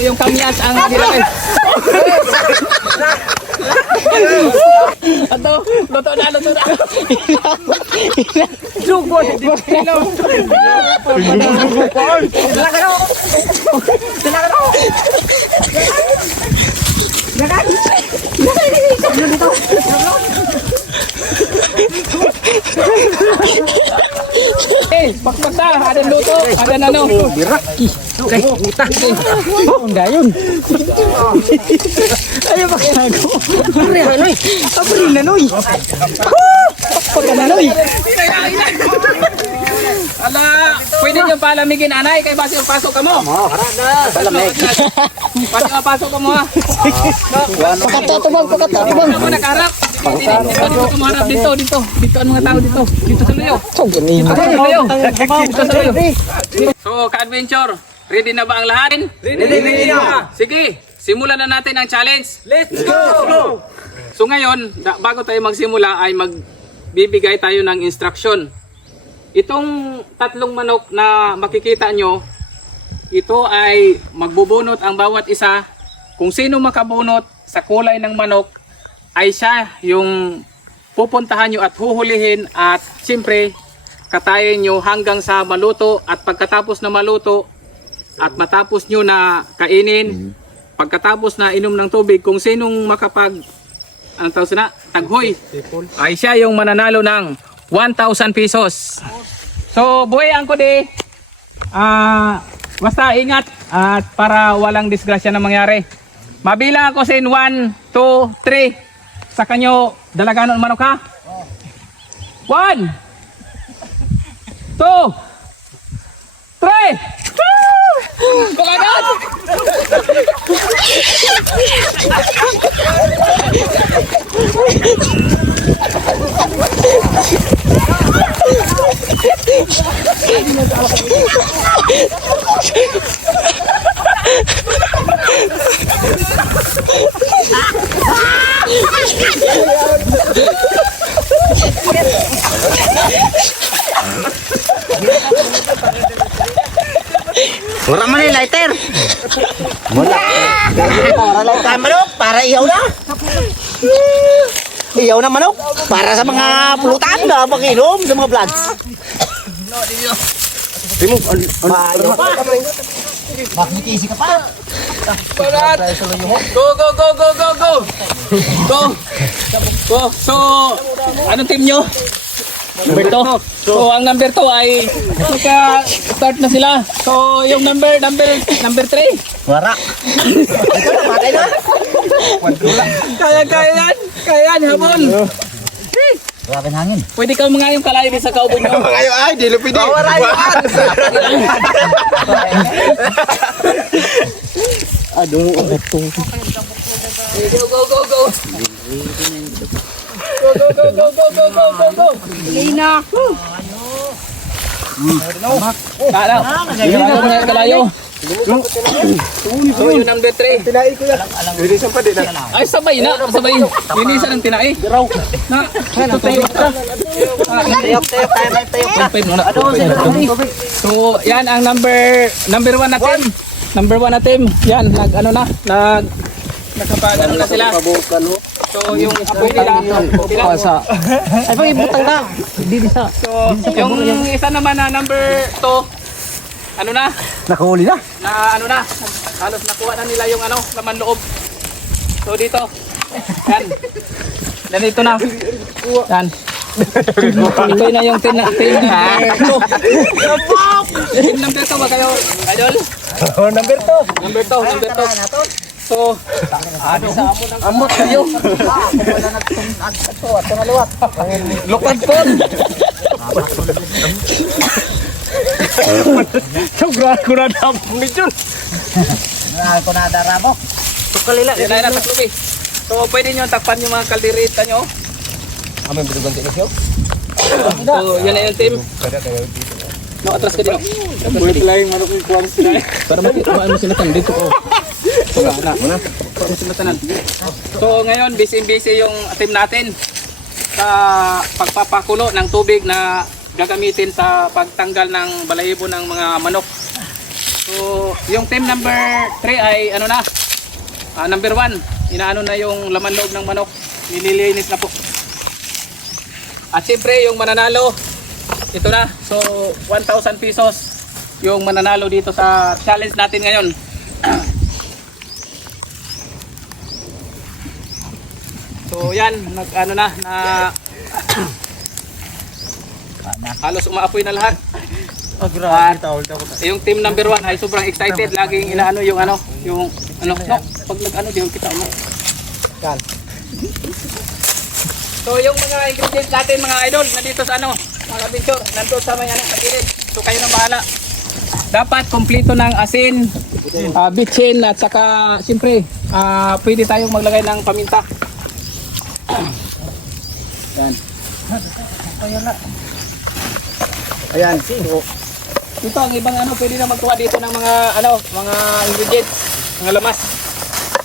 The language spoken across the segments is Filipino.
Yung kamyas ang nilagay. Ato, luto na. Sugod, pakpakta, ada luto, ada nano. Biraki. Okay, kita. Oh, enggak yun. Ayo magsago. Pare, Noy. Pare na, Noy. Pagka na, Noy. Ala, pwede nyo palamigin, anay, kay basi pasok ka mo. Palamig. Basi pasok ka mo, ha. Pakata-tubang. Ako nakaharap. Dito kumaharap, dito. Dito ang mga tao, dito. Dito sa layo. Dito sa layo. So, ka-adventure, ready na ba ang lahat? Ready na. Sige, simulan na natin ang challenge. Let's go! So ngayon, bago tayo magsimula ay magbibigay tayo ng instruction. Itong tatlong manok na makikita nyo, ito ay magbubunot ang bawat isa. Kung sino makabunot sa kulay ng manok, ay siya yung pupuntahan nyo at huhulihin at siyempre katayin nyo hanggang sa maluto at pagkatapos na maluto at matapos nyo na kainin, pagkatapos na inom ng tubig, kung sinong ang tawag na taghoy, ay siya yung mananalo ng 1,000 pesos. So buhayan ko di, basta ingat at para walang disgrasya na mangyari. Mabilang ako sa 1, 2, 3. Sa kanyo dalaganon manok ha. 1, 2, 3. Kulangan! Mura man yung lighter. Mula. Para lighter manok, para iyaw na. Iyaw na manok, para sa mga pulutan na mag-inom sa mga vlogs. Mayo pa. Makikisi ka pa. Go. So, anong team nyo? Number 2. So ang number 2 ay start na sila. So yung number 3. Wara. Patay na. Kaya yan habol. Grabe hangin. Pwede ka mangayong kalayo din sa kaubo nyo. Mangayo ay, di lupin din. Aduh, betul. Go. Go. Lina. Kalayo. So yung number 3. Tinai ko yan. Linisan pa din. Ay sabay. Linisan ng tinai. Na, tayo ka. Tayok. So yan ang number 1 natin. Number 1 na team. Yan, nakapagano na sila. So yung apoy nila. Ay, pag ibutang na. So yung isa naman na number 2. Ano na? Nakahuli na. Halos nakuha na nila yung laman loob. So dito. Yan. Dito na. Yan. Ito na yung team number 2. Team number 2 ba kayo, idol? Number 2. So, amot kayo. Lupad po. Sobrang kurang tapong nito. Ako na dara mo. Tukalila. Yan na taklubi. So, pwede nyo takpan yung mga kalderita nyo. Amin betul ganti na siya. So, yan na yung team. No, atras ka din. Buhay pala yung manok yung kuwang sila. Para makita mo sila tan dito ko. So, na. Para mo sila tanan. So, ngayon busy yung team natin sa pagpapakulo ng tubig na gagamitin sa pagtanggal ng balahibo ng mga manok. So, yung team number 3 ay ano na? Number 1, inaano na yung laman loob ng manok. Nililinis na po. At siyempre yung mananalo, ito na. So 1,000 pesos yung mananalo dito sa challenge natin ngayon. So yan, nag-ano na halos umaapoy na lahat. Yung team number 1 ay sobrang excited, laging inaano yung ano, no, pag nag-ano di kita mo. Yan. So yung mga ingredients natin mga idol, nandito sa ano, mga kabinsyur, nandito sa may ano, sa gilid. So kayo na bahala. Dapat kompleto ng asin, bitchin at saka siyempre pwede tayong maglagay ng paminta. Yan. Ayan. So, ito ang ibang ano, pwede na magkuha dito ng mga ano, mga ingredients, mga lamas.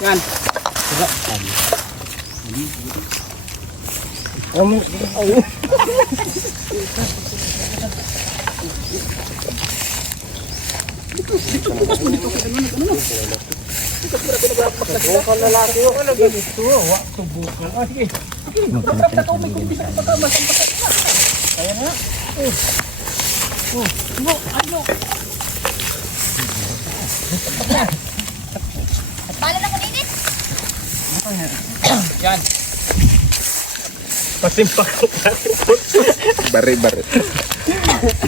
Yan. Yan. Pasimpak ko. Bari.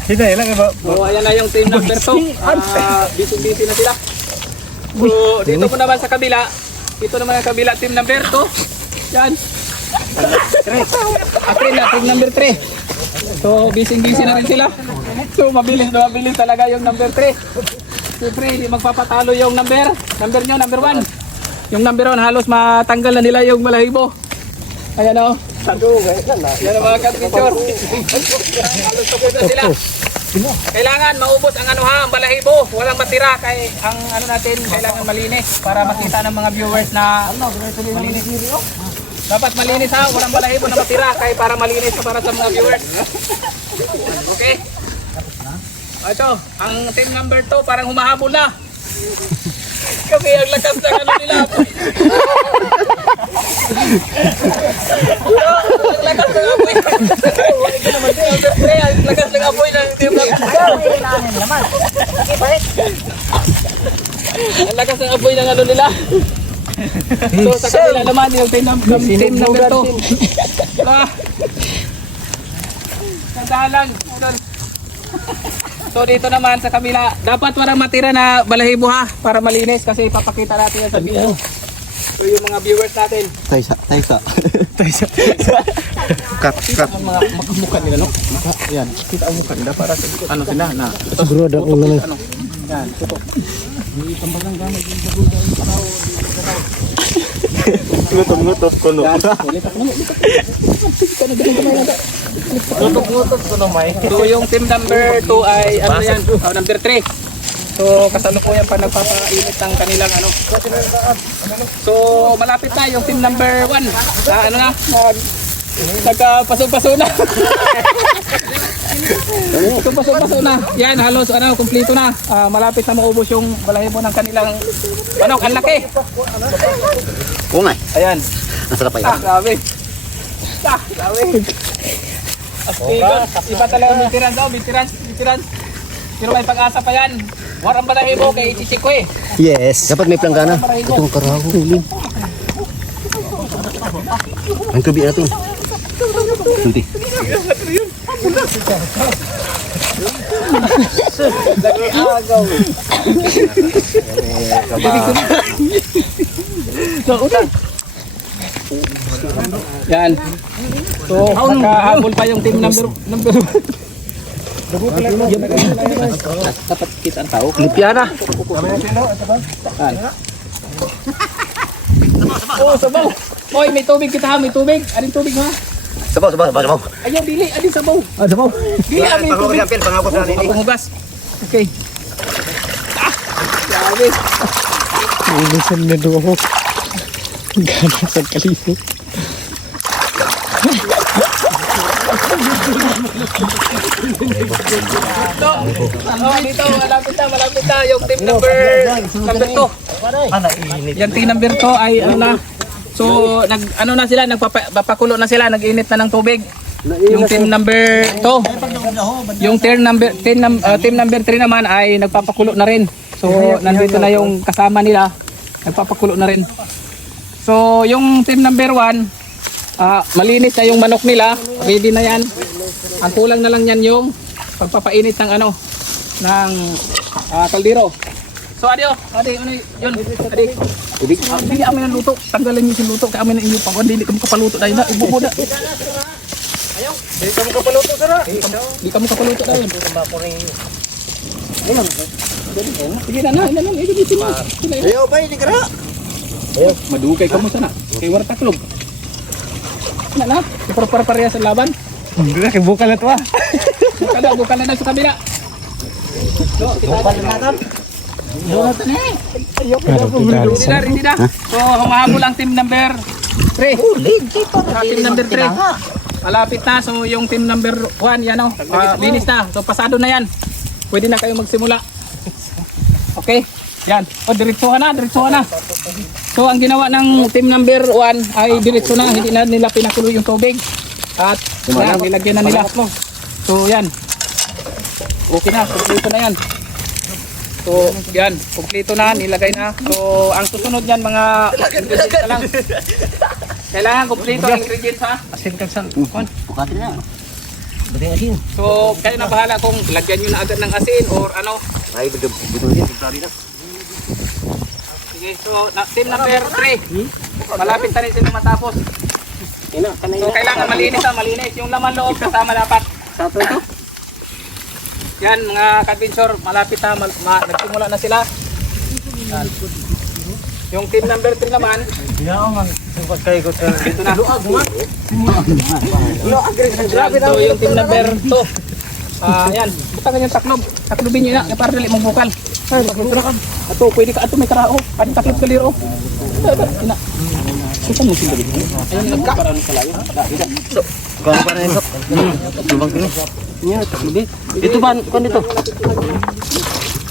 Hindi, ilang ba? So ayan na yung team number 2. Busy na sila. So dito po naman sa kabila. Ito naman ang kabila, team number 2. Yan. Akin na, team number 3. So busy na rin sila. So mabilis talaga yung number 3. Siyempre hindi magpapatalo yung number nyo, number 1. Yung number 1 halos matanggal na nila yung balahibo. Ayan o. Yan ang mga ka-picture. Halos tapos na sila. Kailangan maubos ang ano ha, ang balahibo. Walang matira kay ang ano natin kailangan malinis para makita ng mga viewers na malinis. Dapat malinis ha, walang balahibo na matira kay para malinis para sa mga viewers. Okay? Ito, ang team number 2 parang humahabol na. Kasi ang lakas ng ano nila. Ang lakas ng apoy. Ang lakas ng apoy ng team number 2. Ang lakas ng apoy ng ano nila. So sa kanila naman yung team number 2. Sandalang. So dito naman sa kabila, dapat walang matira na balahibo ha, para malinis kasi ipapakita natin yan sa video. So yung mga viewers natin. Taysa. Cut. Ang mga mukha nila no? Yan, kita ang mukha nila para sa ano sila na. Siguro daw ulo lang. Yan, tutok. Ngutot ko no. Ngutot ko no, Mike. So yung team number 2 ay ano yan, number 3. So kasalukuyan pa nagpapainit ang kanilang ano. So malapit na yung team number 1. Ano na, nagpaso-paso na. Paso-paso na. Yan, halos ano, kumpleto na. Malapit na maubos yung balahibo ng kanilang manok. Ang laki. Kungay. Ayan. Ang sarap ay. Grabe. Grabe. Aspigon. Iba talaga bitiran. Pero may pag-asa pa yan. Warang balahibo kay Chichiko eh. Yes. Dapat may planggana. Itong karago. Ang tubi na ito. Sunti. Agaw. Yan. So, nakahabol pa yung team number 1. Dapat kita ang tao. Lipya na. Oh, sabaw. Oy, may tubig kita ha, may tubig. Anong tubig ha? Sabaw. Ayaw, dili. Adi sabaw. Ah, sabaw. Dili amin yung tubig. Pangako sa nini. Panghugas. Okay. Grabe. Ilisan na doon ako. Gano'n sa kalibo. Dito, malapit na. Yung team number 2. Yung team number 2 ay ano na. So, nagpapakulo na sila, nag-init na ng tubig. Yung team number 2. Yung team number 3 naman ay nagpapakulo na rin. So, nandito na yung kasama nila, nagpapakulo na rin. So, yung team number 1, malinis na yung manok nila, ready na yan. Ang kulang na lang yan yung pagpapainit ng ng kaldero. So, adi, ano yun? Adi, hindi kami ng luto. Tanggalan niyo yung luto. Kaya kami ng inyo pag hindi kami kapaluto dahil na. Ibubo na. Hindi ka mo kapaluto, sir. Hindi kami kapaluto dahil. Sige na. Ibubitin mo. Ayaw ba, hindi ka na. Madugay ka mo sana. Kay Wartaklog. Na. Para sa laban. Hindi na, kibukal na ito ah. Bukan na sa kabila. Ready na. So, humahabol ang team number 3. Team number 3. Malapit na. So, yung team number 1, yan o. Linis na. So, pasado na yan. Pwede na kayo magsimula. Okay. Yan. O, diretsuhan na. So, ang ginawa ng team number 1 ay diretso na. Hindi na nila pinakulo yung tubig. At, yan, nilagyan na nila. So, yan. Okay na. Kompleto na yan. So, yan. Kompleto na. Nilagay na. So, ang susunod yan, mga ingredients na lang. Kailangan kompleto ang ingredients, ha? Asin ka sa... Bukatin na. Bukatin asin. So, kayo na bahala kung lagyan nyo na agad ng asin or ano. Ay, buto din. Bukatin na. Sige, so, team number 3. Malapit na rin sila matapos. So, kailangan malinis. Yung laman loob kasama dapat. Ito. Yan, mga ka-adventure, malapit na, nagsimula na sila. Yan. Yung team number 3 naman, dito na. So, yung team number 2. Yan, buta kanyang taklob. Taklobin nyo na, para dali mong bukal. Ato, pwede ka, ato may karao. Pwede taklob ka liro. Ina. Ito mo sila dito. Ayun, nagkaroon sa layo. So, Kung para nito. Lubang ko. yan, taklobi. Dito ba, kung dito?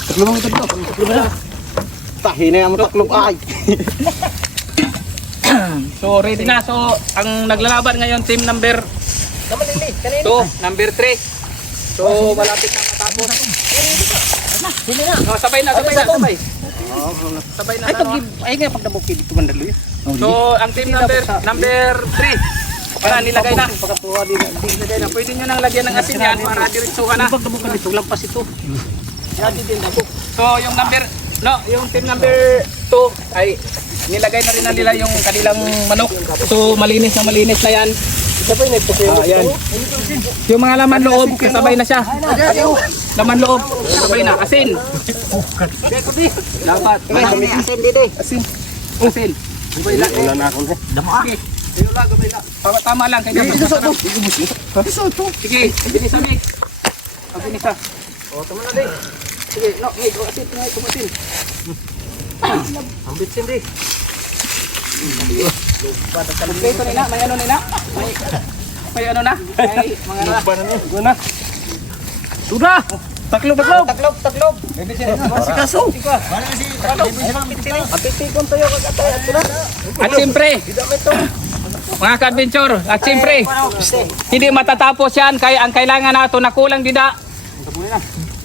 Taklobang ito dito. Taklob na. Tahin na yung taklog ay. So, ready na. So, ang naglalaban ngayon, team number 2, number 3. So, malapit na matapos. Oh, sabay na. Sabay na. Ay nga pagdabok dito bandalo yun. So, ang team number 3, para nilagay na. Pwede nyo nang lagyan ng asin yan para diretsuhan na. Pagdabok ka dito, lampas ito. So, yung team number 2 ay nilagay na rin na nila yung kanilang manok. So, malinis na yan. Ayan. Yung mga laman loob, kasabay na siya. Laman loob, kasabay na. Asin. Dapat. Asin dito. Asin. Wala na ako. Sige. Tama lang. Sige, binis na Mick. Binis na. Tama na din. Sige, Mick, asin. Ang bitsin din. Kompleto nila, may ano nila? May ano na? May mga na. Sudah! Taklog! Kaso. At siyempre, mga ka-adventure, at siyempre, hindi matatapos yan, kaya ang kailangan nato na kulang dida.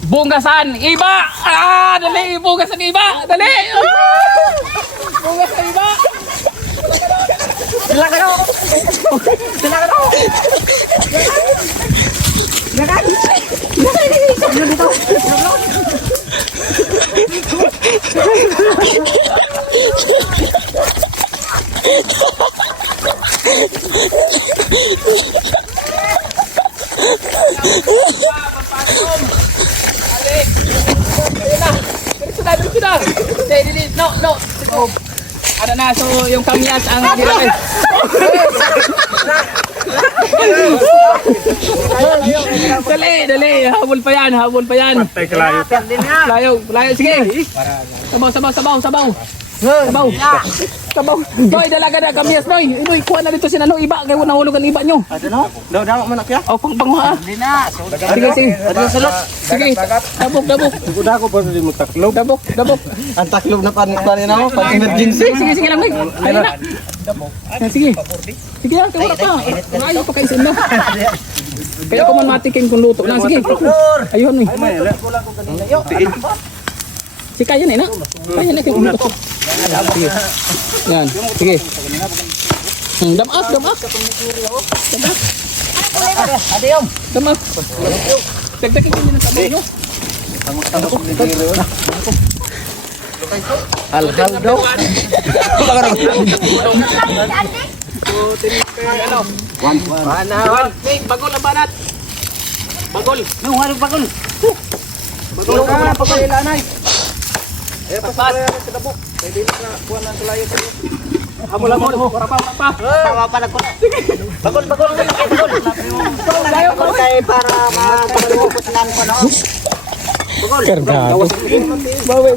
Bungasan, iba! Dali, bungasan iba! Dali! Bungasan iba! Sila ka no. Ano na, so yung kamyas ang ginagay. Dali. Habol pa yan. Patay kalayo. Layo. Sige. Sabaw. Boy, dalaga na kamyas, boy. Inoy, kuha na dito si Nano iba. Kaya nahulog ang iba nyo. Ano? Daw manak ya. O, pangha. Hindi na. Sige. Sige. Dabok. Kuda ko pa di mo taklob. Dabok. Ang taklob na panin ako pag emergency. Sige lang, boy. Ayun na. Sige lang, kawala pa. Ayaw pa kayo sa inyo. Kaya ko man matiking kung luto na. Sige. Ayun, eh. Si kaya na, kaya na kung luto. Sige. Yan. Sige. Damak. Damak. Dagdagan ko nyo ng sabaw nyo. Hal daw. Bagol ang banat. Bagol. Bagol. Hamol. Wala pa. Tawa pa nagko. Bagol. Layo ko. Kay para makapagpupos nan ko no. Kargado. Bawi.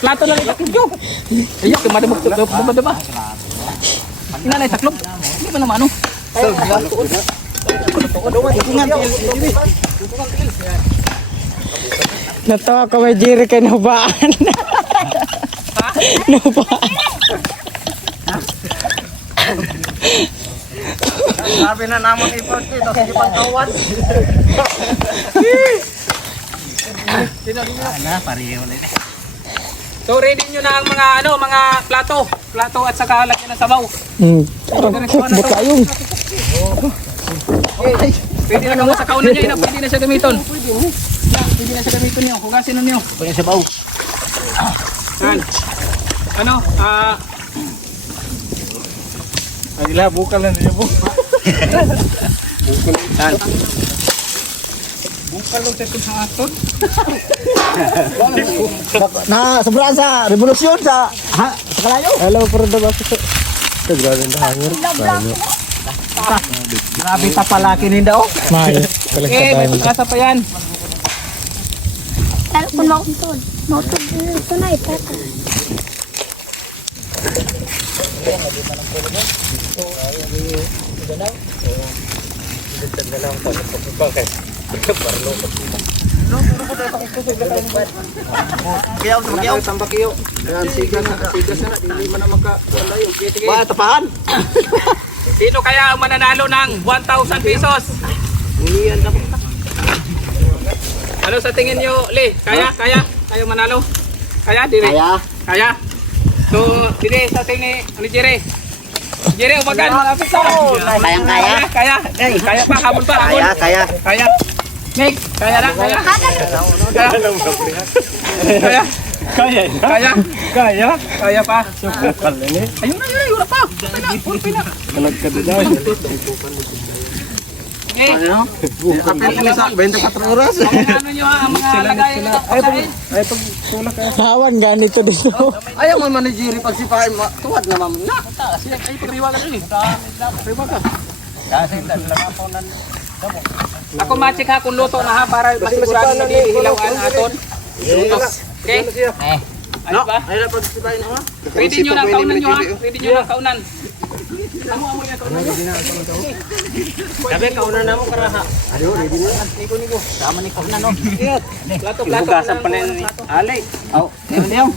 Plato lang ito. Ayok, dumadabok. Dumadaba. Inanay taklog. Hindi pa naman ano. Natawa ko may Jerry kay nabaan. Nabaan. Sabi na namon ipot dito sa pagkawan. Ana pareho na. So ready nyo na ang mga plato at saka lagyan ng sabaw. Ba't tayo? Pwede na gamot sa kaunan niya, pwede na siya gamiton. Pwede na siya gamiton niyo, hugasin na niyo. Pwede sa baw. Yan. Ay bukal na niya po. Yan. Bukal lang sa aton. Na sobrang sa revolusyon sa kalayo. Hello, pero daw ako sa... Kargado na hangir. Grabe ta pala kinin daw. Mahal. Walang May kabayan. pagkasa pa yan. Telepon mo ito. Motor ito na ito. Kiyaw tambak kiyaw. Yan, sigas na, hindi man na magka-layo. Sige. Ba tapahan. Sino kaya ang mananalo ng 1,000 pesos? Iyan na po. Ano sa tingin nyo, Lee? Kaya manalo? Kaya, dire? Kaya? So, dire sa tingin ni Jere. Jere, umagan. Kayang-kaya. Kaya pa, habol pa, habol. Kaya. Meg, kaya na. Kaya pa. Ayun na, wala pa. Pulpi na. Ano? Apel sa 24 oras. Ano nyo ang mga lagayan ng pagkain? Hawan ganito dito. Ayaw man manajiri pag sipahin tuwad na mam na. Ay, pagriwagan rin eh. Pagriwagan. Ako ma-check ha kung luto na ha para masigurado na di hilawaan aton. Luto. Okay? Ano ba? Ayaw pag sipahin ha. Ready nyo ng kaunan nyo ha? Ready nyo ng kaunan. Amo yung kaunan nyo. Sabi kauna na mo karaha. Ayo ready na. Nigo. Tama ni kauna no. Plato. Bugasan pala ni Ali. Aw, diyan.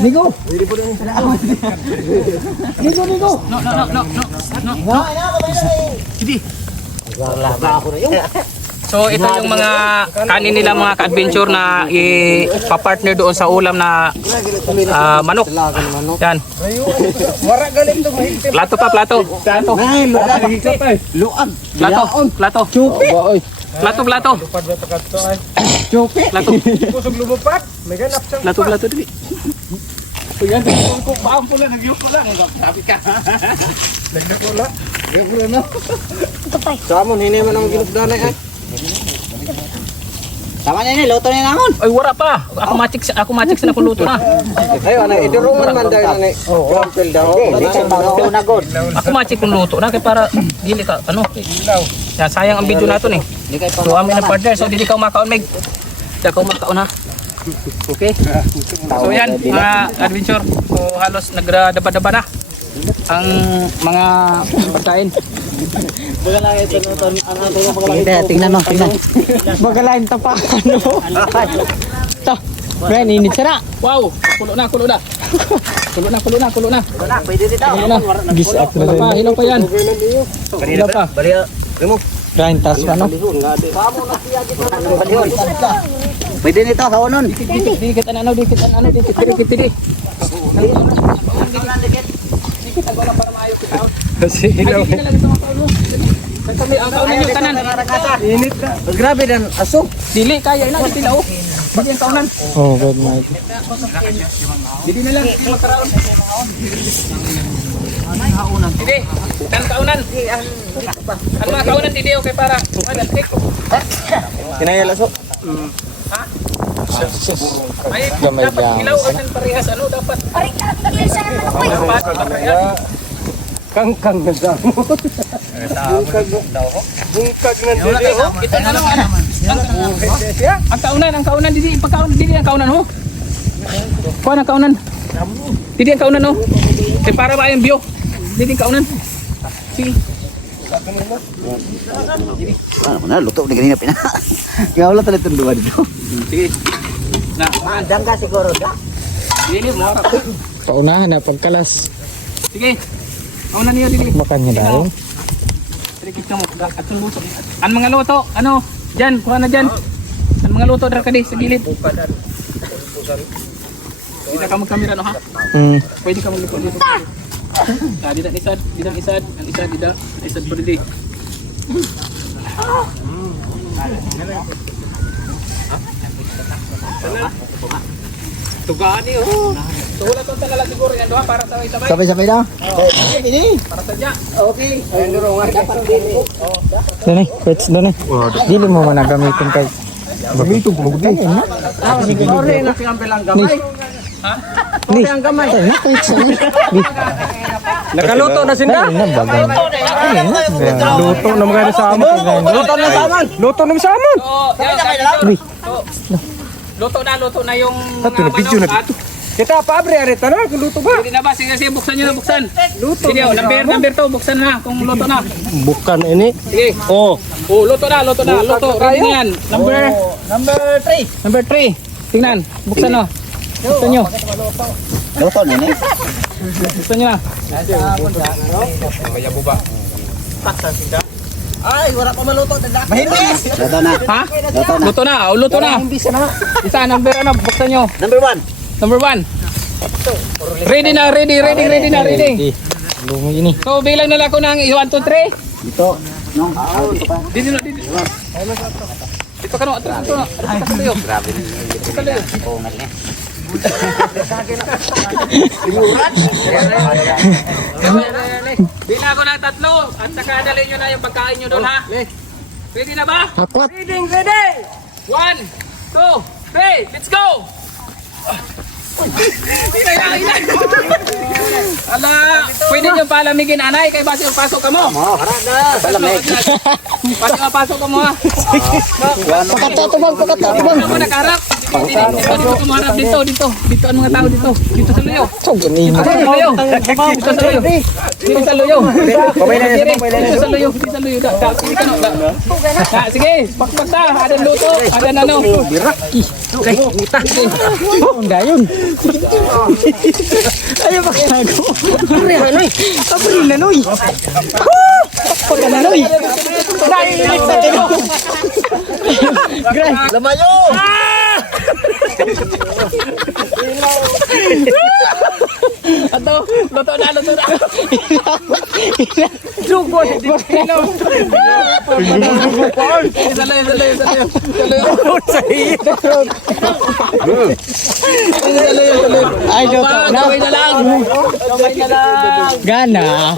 Nigo. No. Hindi. So ito yung mga kanin nila mga ka-adventure na ipa-partner doon sa ulam na manok. Yan. Plato. Luag. Plato. Plato. Chupi. Plato dili. Yan, kung paang pula, nag-yuk mo lang. Sabi ka. Ito pa. Samon, hindi man ang ginugdanay ay. Tama na yun, luto na namon. Ay, wala pa. Ako matik na kung luto na. Ayo, ana iduruman man dahil na ni. Kampil daw. Hindi ka maluto na god. Ako matik kung luto na. Kaya para, dili ka, ano. Kaya sayang ang video natin eh. So, amin na partner. So, dili ka umakaon, Meg. Dili ka umakaon ha. Okay. So, yan, mga adventure. So, halos nagdaba-daba na ang mga pagkain. Tingnan mo, tingnan. Bagalain ta pa, ano? Ito, Brian, init siya na. Wow! Kulo na. Kulo na. Pwede dito. Gis up na Hilaw pa, rin. hilaw pa yan. Hilaw pa. Brian, tas pa, no? Pwede nito, haonon. Dikit ang ano, dikit. Dikit ang wala para maayo kita. Kasi ilaw. Kami ang kaunan nyo kanan. Init na. Grabe dan aso. Dili, kaya na, dili na oh. Dili ang kaunan. Oh, good night. Dili na lang, dili magkaraon. Dili, ang kaunan. Ang mga kaunan, dili okay para. Kinayal aso. Ay, Gamay dapat gamay. ilaw ang parehas, ano dapat. Aray ka, nag-isa naman ako eh. Dapat, parehas. Kangkang na damo. Bungkag na dili. Ito na lang, ano. Ang kaunan, dili ang kaunan, ho. Kuha ng kaunan. Dili ang kaunan, ho. Kaya para ba yung view? Dili ang kaunan. Sige. Ano na, luto ni ganina pina. Kaya wala talaga dua dito. Sige. Na, Maandang ka siguro da. dili mo. Paunahan na, pagkalas. Sige. Kaunan niyo, dili. Makan niya dahil. Trikit ka mo. At yung luto. Ang mga luto, ano? Diyan, kuha na dyan. Ang mga luto, dar ka di, sa gilid. Hindi ka magkamera, no ha? Pwede ka maglipo dito. Dito ang isad, ang isad, ang isad po dito. Tugaan niyo. So wala tong talaga siguro yan doha para sabay-sabay. Sabay-sabay na. Para sadya. Okay. Ayun ro nga. Doon eh, pets doon eh. Dili mo man nagamitin kay. Gamiton ko magdi. Ore na kampel ang gamay. Di, ang gamay. Ay, pets na. Di, Nakaluto na sinda. ay, nabagay. Luto na mga sa amon. Luto na sa amon. Luto na sa amon. So, yan sabi ko. Luto na yung mga video na manok at Kita pa abre areta na luto ba? hindi na ba? Sige, buksan nyo na, buksan. Sige, oh, number 2, buksan na kung luto na. Bukan ini. Sige. Oh, luto na. Ready na yan. Number 3. Tingnan, buksan no. Buksan nyo. Luto na ni. Buksan nyo na. Ay, wala pa maluto tanda. Mahimbis. Luto na. Ha? Luto na. Luto na. Isa, number ano, buksan nyo. Number 1. Number 1. Ready na. Lumo yun eh. So, bilang na lang ako ng 1, 2, 3. Dito. No. Dito na. Dito ka no. Dito kayo. Dito kayo. Bila ako na 3 at saka dalhin nyo na yung pagkain nyo doon ha. Ready na ba? Akwat. Ready! 1, 2, 3, let's go! Ala, pwede nyo palamigin anay kay basi yung pasok ka mo. Palamig. Basi yung pasok ka mo ha. Pakatatubang. Ano mo nakaharap? Dito kumaharap dito. Dito ang mga tao dito. Dito sa luyo. So, ganun. Dito sa luyo. Dito sa luyo. Dito sa luyo. Dito sa luyo. Sige, pakpak ta. Ada luto. Ada nano. Oh, ang dayon. Ayaw ba kinago? April na noy. Pagka na noy. Naiinig sa tino. Gray. Lamayo. Ato. Luto na, luto na. Sugo, hindi ko ilaw. Isa lang. Ay, luto na. Kamay na lang. Gana.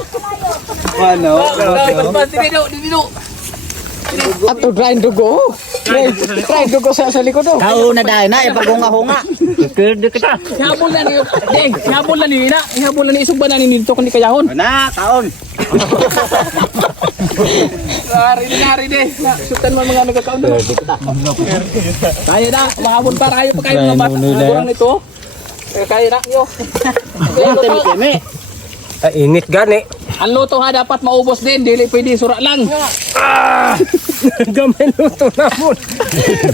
Ano? Dino. Ato, drain dugo. Drain dugo sa likod. Tao na dahil na, ipag-hunga-hunga. Kita. Ihabol na niyo. Deng, ihabol na niyo. Ihabol na niyo. Isog ba na niyo dito kundi kayahon? Na, taon. Nari de. Sultan man mga nagkakaon na. Kaya na, mahabol para kayo pa kayo mga bata. Kurang nito. Kaya na yo. Init gani. Ang luto ha dapat maubos din, dili pwede sura lang. Gamay luto na mo.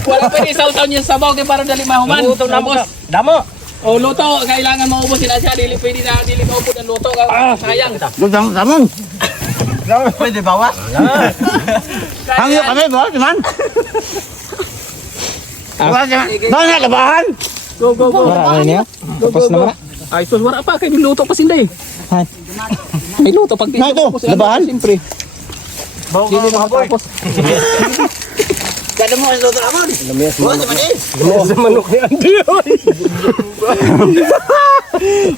Wala pwede sautaw niyo sa sabaw kay para dali mahuman. Luto na mo. Ubos. Damo. O luto, kailangan maubos sila siya, dili pwede na dili maubos ang luto. Sayang. Lutang samon. Pwede bawas. Hangyo kami, boss, man. Bawa na, labahan. Go. Wala niya. Tapos na. Ay, sus, wala pa kay luto pa sinday. Han. May luto pag Na ito, labahan? Siyempre. Dili na matapos. Kada mo ang luto naman. Buwan naman eh. Sa manok ni Andy.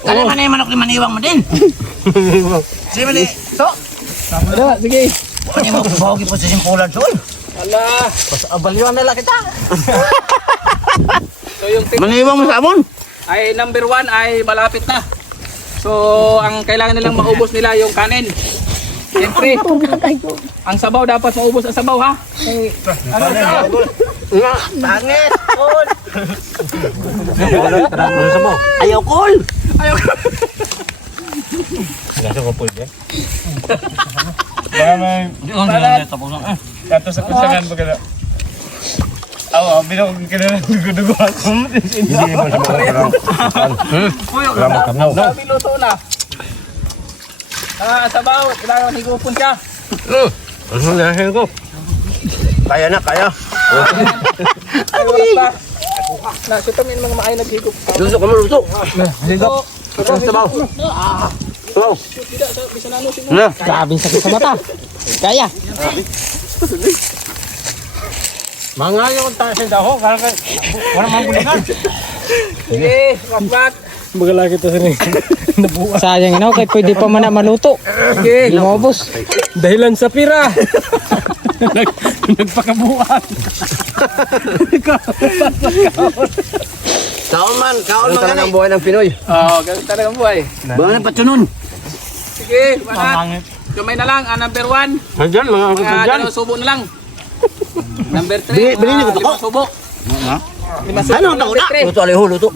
Kada man yung manok ni Maniwang mo din. Si Mani. So, Ada, sige. ano yung magbawagi po sa simpulan, Sol? Ala. Abaliwan na lang kita. So yung tip Maniwang mo sa amon. ay number 1 ay malapit na. So ang kailangan nilang maubos nila yung kanin. Siyempre, ang sabaw dapat maubos ang sabaw ha. Pangit, Sol. Ayaw, Kol. Kato sa kusangan mo kada. Aw, binok kada dugo-dugo ako. Sabi luto na. Sabaw, kailangan higupon siya. Ano na ko? Kaya na, kaya. Ay, oras na. Nasutamin mga maay naghigop. Luto ka mo, luto. Sabaw. Wow. Bisa na ano sino. Na. Grabing sakit sa mata. Kaya. Mga yung tayo sa daho, karang wala mang buligan. Sige, wak. Magala kita sini. Nabuwa. Sayang na, kay pwede pa man na maluto. Sige. Lumabos. Dahilan sa pira. Nagpakabuan. Kaon man Ang buhay ng Pinoy. Oo, ganun talaga ang buhay. Buwan na patsunon. Sige, manat. Kamay na lang, number 1. Nandiyan, mga angkot Mga dyan. 2 subo na lang. Number 3. Bili niyo ito ko. 5 subo. 5 subo. Ano ang number tauna? 3. Luto, aliho, luto.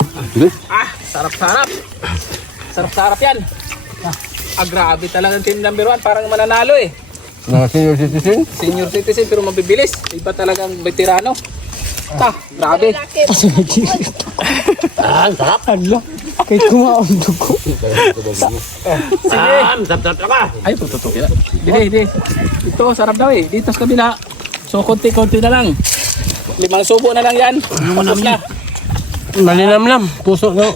Sarap-sarap. Sarap-sarap yan. Grabe talaga ang team number 1. Parang mananalo eh. Mga senior citizen. Senior citizen pero mabibilis. Iba talagang veterano. Grabe. Sarap. Ano? Kay kumaon dugo. Sige. Sarap ka. Ay, tututok yan. Hindi. Ito, sarap daw eh. Dito sa kabila. So, konti-konti na lang. 5 subo na lang yan. Tapos na. Malinamlam. Puso no.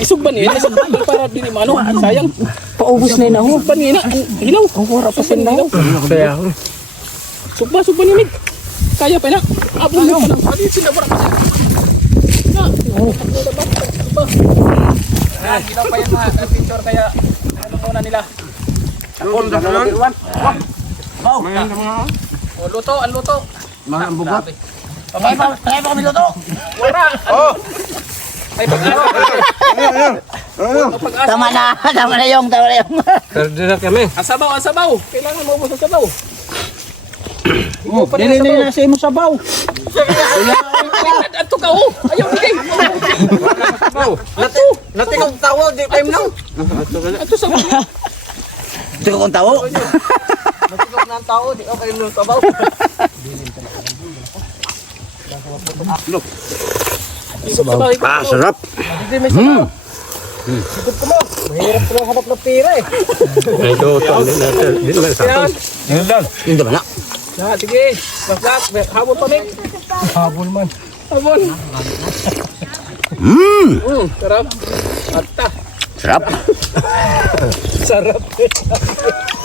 Isog ba niya? Isog ba niya para din ano? Sayang. Paubos na yun ako. Isog ba niya? Hilaw. Ang wara pa sin hilaw. Kaya. Sug ba niya? Kaya pa na. Abot na pa lang. Ano yung sinabara pa siya? Na. Hilaw pa yan mga picture kaya ano muna nila. O, luto, ang luto. Mga bugot. Pabay pa. Kaya pa kami luto. Wala. Ay, pag-asa. Pag-asa. Tama na yung. Perde na kami. Ang sabaw. Kailangan mo ubos ang sabaw. Dili na sa imo sabaw. Ato ka, oh. Ayaw, bigay. Nati kong tawo, di time now. Ato sabaw. Ito kong tawo. Matikok na ang tao, di ako kayo ng sabaw. Sabaw. Sarap. Mahirap ko lang hanap ng pira eh. Ito, tawagin natin. Dito lang sa Yan. Yung diba na? Sige. Baklat. Habol pa, Mick. habol man. Habol. Sarap. Ata. Sarap. Sarap.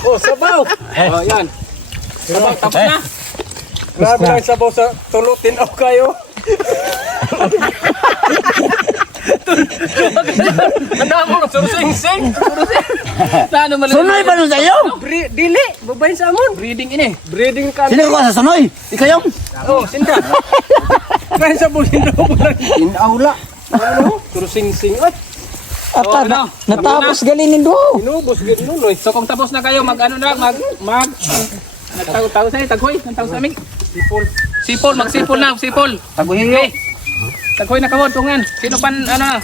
Oh, sabaw. Oh, yan. Sabaw, tapos na. Grabe lang sabaw sa tulutin ako kayo. Ang dami mo, surusing-sing. Sa ano malamig? Sunoy ba nun sa'yo? Dili, babayin sa amon. Breeding ini. Breeding ka. Sino ko sa sunoy? Ikaw yung? Oh, sinda. Kain sa bulin daw po lang. Inaula. Ano? Turusing-sing. At Ata, ano? natapos galinin do. Inubos ginuloy. So kung tapos na kayo, mag-ano na, nagtago sa taghoy, nagtago sa aming. Sipol, magsipol na, sipol. Taguhin Okay. Taghoy na kamod, tungan. Sino pan, ano?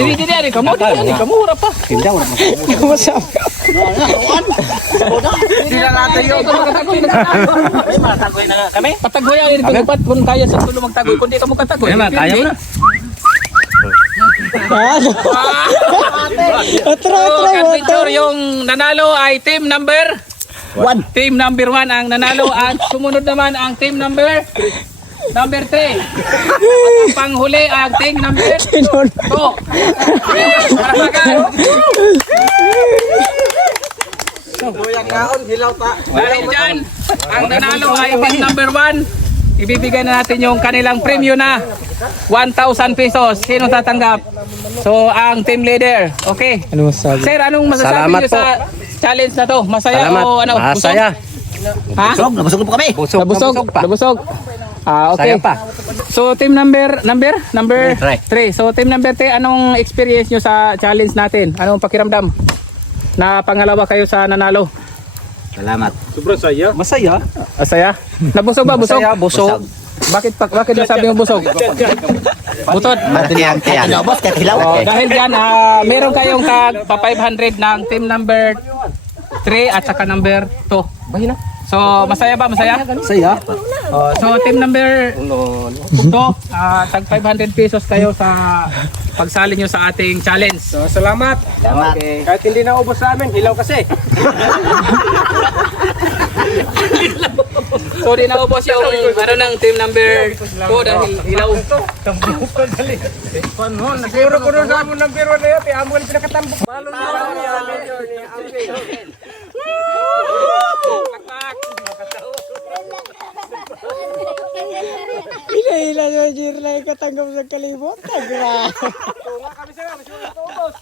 Dili, kamod, kamura pa. Hindi, wala mo. Sila natin yun. Magkatagoy na kami. Patagoy ang irigupat kung kaya sa tulo magtagoy. Kung di ka magkatagoy. Kaya mo na. So, adventure, yung nanalo ay team number 1. Team number 1 ang nanalo at sumunod naman ang team number 3. At ang panghuli ang team number 2. Para dahil dyan, ang nanalo ay team number 1. Ibibigay na natin yung kanilang premyo na 1,000 pesos. Sino tatanggap? So, ang team leader. Okay. Ano masabi? Sir, anong masasabi Salamat niyo sa challenge na to? Masaya Salamat. o ano? Masaya. Ha? Nabusog po kami. Nabusog. Ah, okay. Saya pa. So, team number 3. Three. So, team number 3, anong experience nyo sa challenge natin? Anong pakiramdam? Na pangalawa kayo sa nanalo? Salamat. Sobrang saya. Masaya. Saya? Nabusog ba? Busog? Masaya, busog. Bakit nasabi mo busog? Butod? Tiyan. Boss, kahit hilaw. Oh, dahil dyan, meron kayong tag pa 500 ng team number 3 at saka number 2. Bahina. So, masaya ba? Masaya? Saya. Oh, so, team number 2, tag 500 pesos kayo sa pagsali nyo sa ating challenge. So, salamat. Okay. Kahit hindi na ubos sa amin, hilaw kasi. So, di naubos yung ano ng team number 2 dahil ilaw. Siguro ko nun sa amon ng biro na yun, amon pinakatambok. Balon na Hila-hila nyo, Jirla, katanggap sa kalibot. Tagra. kami sila, mas yung ubos.